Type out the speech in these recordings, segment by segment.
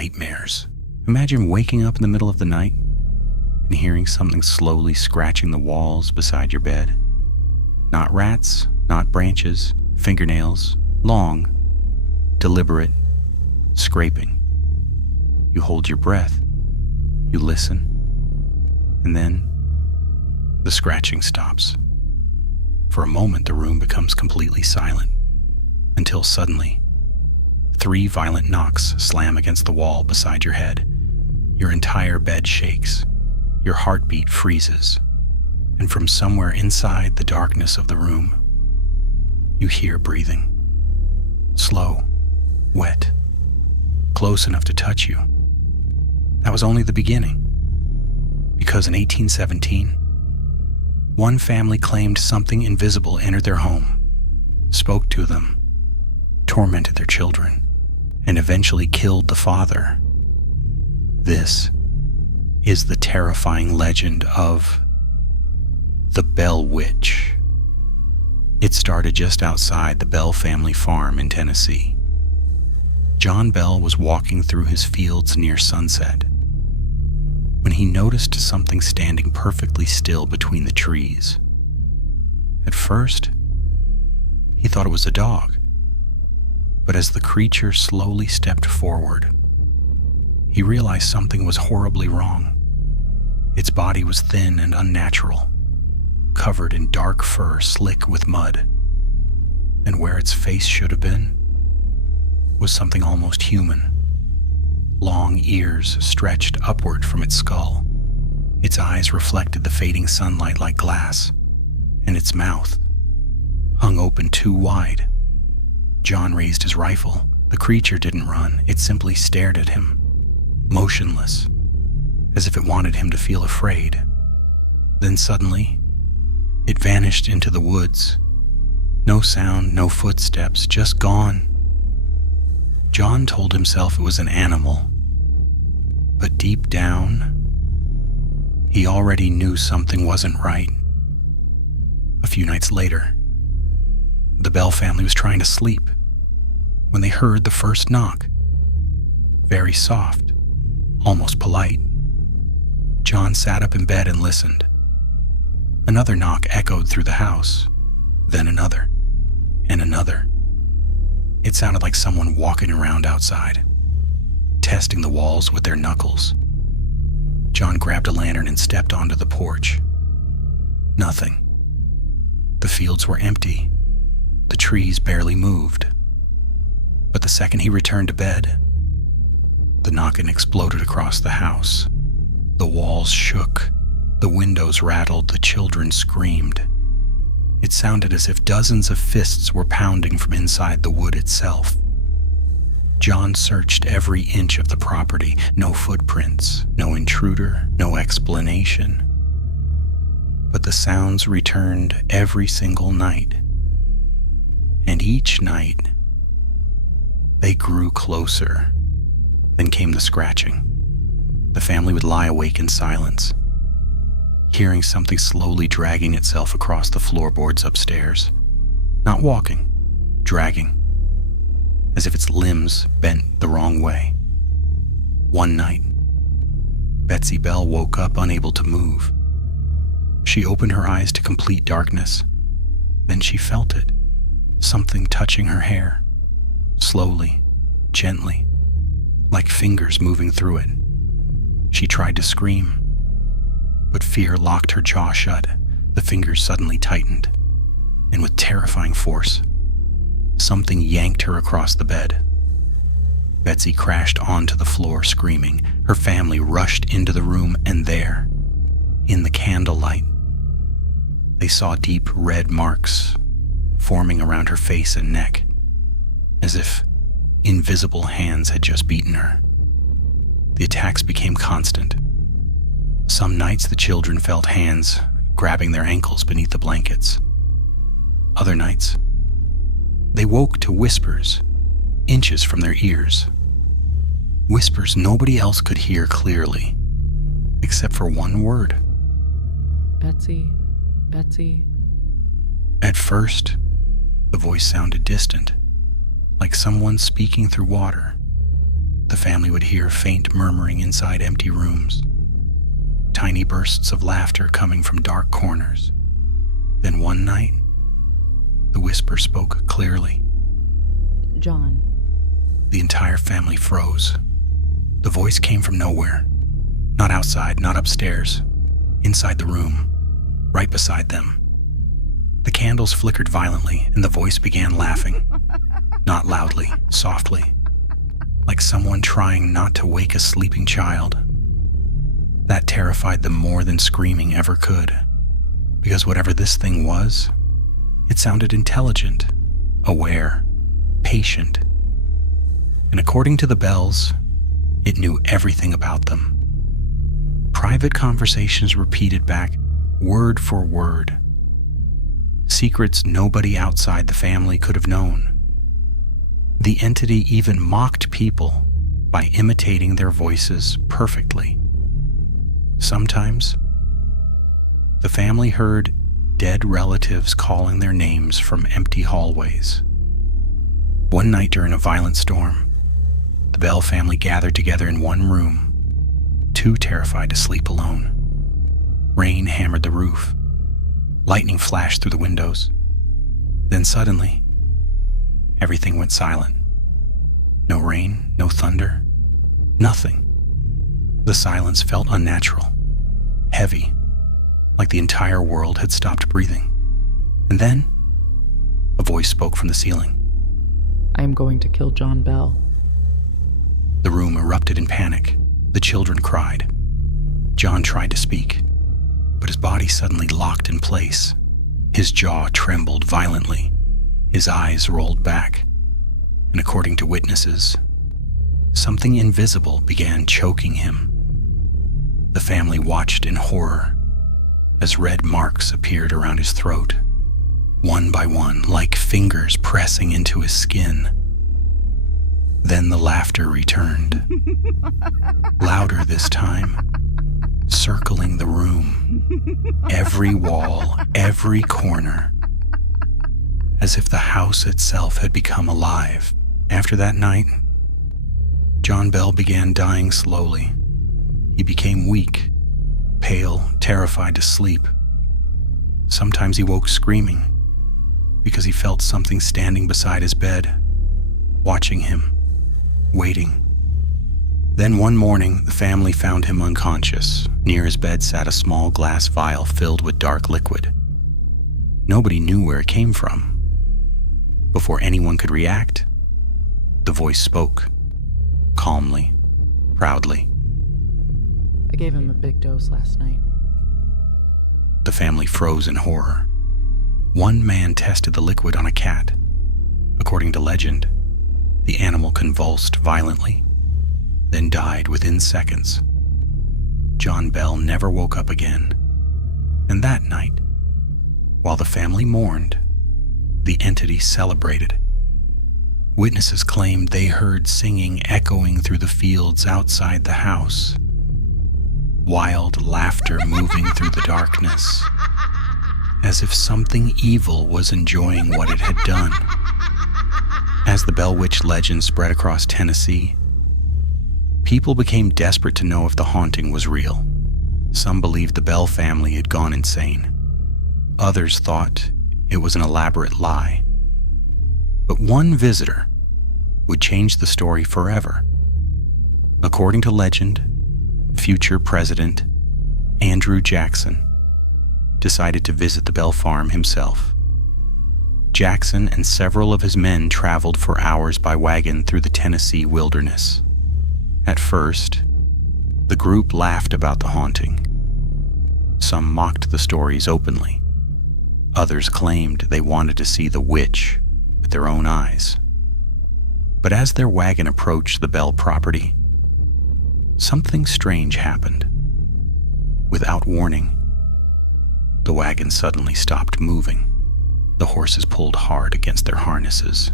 nightmares. Imagine waking up in the middle of the night and hearing something slowly scratching the walls beside your bed. Not rats, not branches, fingernails, long, deliberate, scraping. You hold your breath, you listen, and then the scratching stops. For a moment, the room becomes completely silent, until suddenly, 3 violent knocks slam against the wall beside your head. Your entire bed shakes, your heartbeat freezes, and from somewhere inside the darkness of the room, you hear breathing. Slow, wet, close enough to touch you. That was only the beginning. Because in 1817, one family claimed something invisible entered their home, spoke to them, tormented their children, and eventually killed the father. This is the terrifying legend of the Bell Witch. It started just outside the Bell family farm in Tennessee. John Bell was walking through his fields near sunset when he noticed something standing perfectly still between the trees. At first, he thought it was a dog, but as the creature slowly stepped forward, he realized something was horribly wrong. Its body was thin and unnatural, covered in dark fur slick with mud, and where its face should have been was something almost human. Long ears stretched upward from its skull. Its eyes reflected the fading sunlight like glass, and its mouth hung open too wide. John raised his rifle. The creature didn't run. It simply stared at him, motionless, as if it wanted him to feel afraid. Then suddenly, it vanished into the woods. No sound, no footsteps, just gone. John told himself it was an animal, but deep down, he already knew something wasn't right. A few nights later, the Bell family was trying to sleep when they heard the first knock. Very soft, almost polite. John sat up in bed and listened. Another knock echoed through the house, then another, and another. It sounded like someone walking around outside, testing the walls with their knuckles. John grabbed a lantern and stepped onto the porch. Nothing. The fields were empty. The trees barely moved. But the second he returned to bed, the knocking exploded across the house. The walls shook, the windows rattled, the children screamed. It sounded as if dozens of fists were pounding from inside the wood itself. John searched every inch of the property. No footprints, no intruder, no explanation. But the sounds returned every single night. And each night, they grew closer. Then came the scratching. The family would lie awake in silence, hearing something slowly dragging itself across the floorboards upstairs. Not walking, dragging, as if its limbs bent the wrong way. One night, Betsy Bell woke up unable to move. She opened her eyes to complete darkness. Then she felt it, something touching her hair, slowly, gently, like fingers moving through it. She tried to scream, but fear locked her jaw shut. The fingers suddenly tightened, and with terrifying force, something yanked her across the bed. Betsy crashed onto the floor screaming. Her family rushed into the room, and there, in the candlelight, they saw deep red marks forming around her face and neck, as if invisible hands had just beaten her. The attacks became constant. Some nights the children felt hands grabbing their ankles beneath the blankets. Other nights, they woke to whispers, inches from their ears. Whispers nobody else could hear clearly, except for one word. Betsy, Betsy. At first, the voice sounded distant, like someone speaking through water. the family would hear faint murmuring inside empty rooms, tiny bursts of laughter coming from dark corners. Then one night, the whisper spoke clearly. John. The entire family froze. The voice came from nowhere. Not outside, not upstairs. Inside the room, right beside them. The candles flickered violently, and the voice began laughing. Not loudly, softly, like someone trying not to wake a sleeping child. That terrified them more than screaming ever could, because whatever this thing was, it sounded intelligent, aware, patient. And according to the bells, it knew everything about them. Private conversations repeated back, word for word. Secrets nobody outside the family could have known. The entity even mocked people by imitating their voices perfectly. Sometimes, the family heard dead relatives calling their names from empty hallways. One night during a violent storm, the Bell family gathered together in one room, too terrified to sleep alone. Rain hammered the roof. Lightning flashed through the windows. Then suddenly, everything went silent. No rain, no thunder, nothing. The silence felt unnatural, heavy, like the entire world had stopped breathing. And then, a voice spoke from the ceiling. I am going to kill John Bell. The room erupted in panic. The children cried. John tried to speak, but his body suddenly locked in place. His jaw trembled violently. His eyes rolled back. And according to witnesses, something invisible began choking him. The family watched in horror as red marks appeared around his throat, one by one, like fingers pressing into his skin. Then the laughter returned, louder this time, circling the room, every wall, every corner, as if the house itself had become alive. After that night, John Bell began dying slowly. He became weak, pale, terrified to sleep. Sometimes he woke screaming because he felt something standing beside his bed, watching him, waiting. Then one morning, the family found him unconscious. Near his bed sat a small glass vial filled with dark liquid. Nobody knew where it came from. Before anyone could react, the voice spoke, calmly, proudly. I gave him a big dose last night. The family froze in horror. One man tested the liquid on a cat. According to legend, the animal convulsed violently, then died within seconds. John Bell never woke up again. And that night, while the family mourned, the entity celebrated. Witnesses claimed they heard singing echoing through the fields outside the house. Wild laughter moving through the darkness, as if something evil was enjoying what it had done. As the Bell Witch legend spread across Tennessee, people became desperate to know if the haunting was real. Some believed the Bell family had gone insane. Others thought it was an elaborate lie. But one visitor would change the story forever. According to legend, future President Andrew Jackson decided to visit the Bell farm himself. Jackson and several of his men traveled for hours by wagon through the Tennessee wilderness. At first, the group laughed about the haunting. Some mocked the stories openly. Others claimed they wanted to see the witch with their own eyes. But as their wagon approached the Bell property, something strange happened. Without warning, the wagon suddenly stopped moving. The horses pulled hard against their harnesses.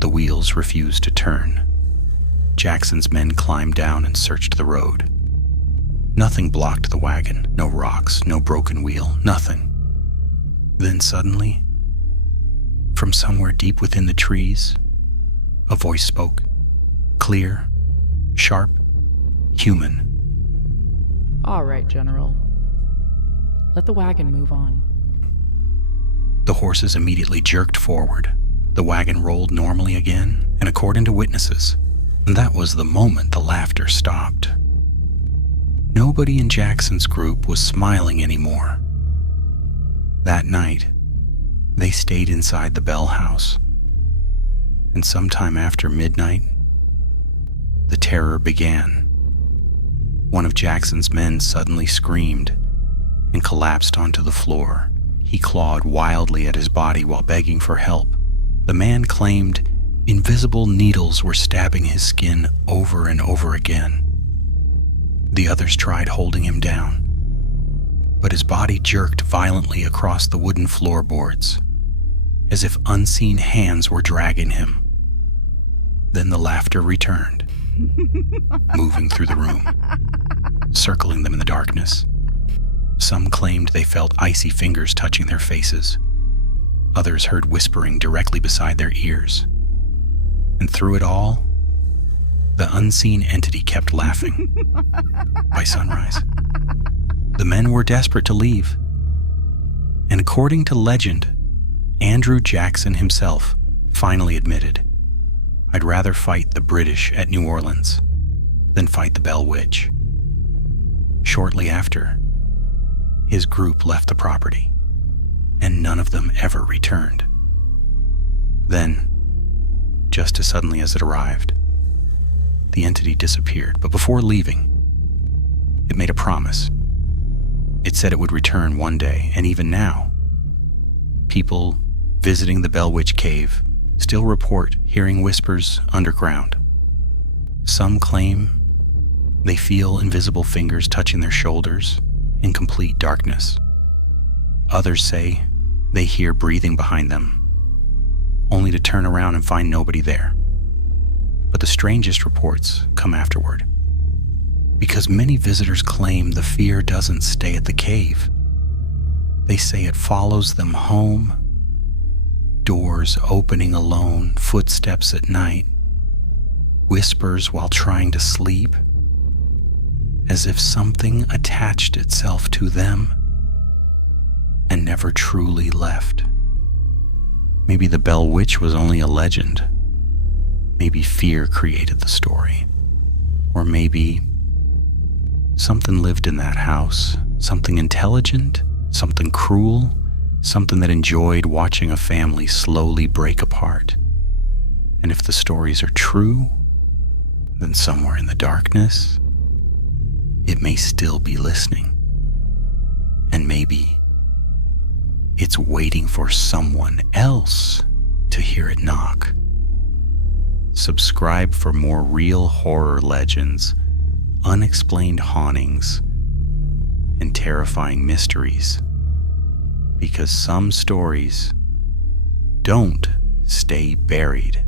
The wheels refused to turn. Jackson's men climbed down and searched the road. Nothing blocked the wagon, no rocks, no broken wheel, nothing. Then suddenly, from somewhere deep within the trees, a voice spoke, clear, Sharp, human. All right, General. Let the wagon move on. The horses immediately jerked forward. The wagon rolled normally again, and according to witnesses, that was the moment the laughter stopped. Nobody in Jackson's group was smiling anymore. That night, they stayed inside the Bell house. And sometime after midnight, the terror began. One of Jackson's men suddenly screamed and collapsed onto the floor. He clawed wildly at his body while begging for help. The man claimed invisible needles were stabbing his skin over and over again. The others tried holding him down, but his body jerked violently across the wooden floorboards, as if unseen hands were dragging him. Then the laughter returned, moving through the room, circling them in the darkness. Some claimed they felt icy fingers touching their faces. Others heard whispering directly beside their ears. And through it all, the unseen entity kept laughing. By sunrise, the men were desperate to leave. And according to legend, Andrew Jackson himself finally admitted, "I'd rather fight the British at New Orleans than fight the Bell Witch." Shortly after, his group left the property, and none of them ever returned. Then, just as suddenly as it arrived, the entity disappeared, but before leaving, it made a promise. It said it would return one day, and even now, people visiting the Bell Witch Cave still report hearing whispers underground. Some claim they feel invisible fingers touching their shoulders in complete darkness. Others say they hear breathing behind them, only to turn around and find nobody there. But the strangest reports come afterward, because many visitors claim the fear doesn't stay at the cave. They say it follows them home, doors opening alone, footsteps at night, whispers while trying to sleep, as if something attached itself to them and never truly left. Maybe the Bell Witch was only a legend. Maybe fear created the story. Or maybe something lived in that house, something intelligent, something cruel, something that enjoyed watching a family slowly break apart. And if the stories are true, then somewhere in the darkness, it may still be listening. And maybe it's waiting for someone else to hear it knock. Subscribe for more real horror legends, unexplained hauntings, and terrifying mysteries. Because some stories don't stay buried.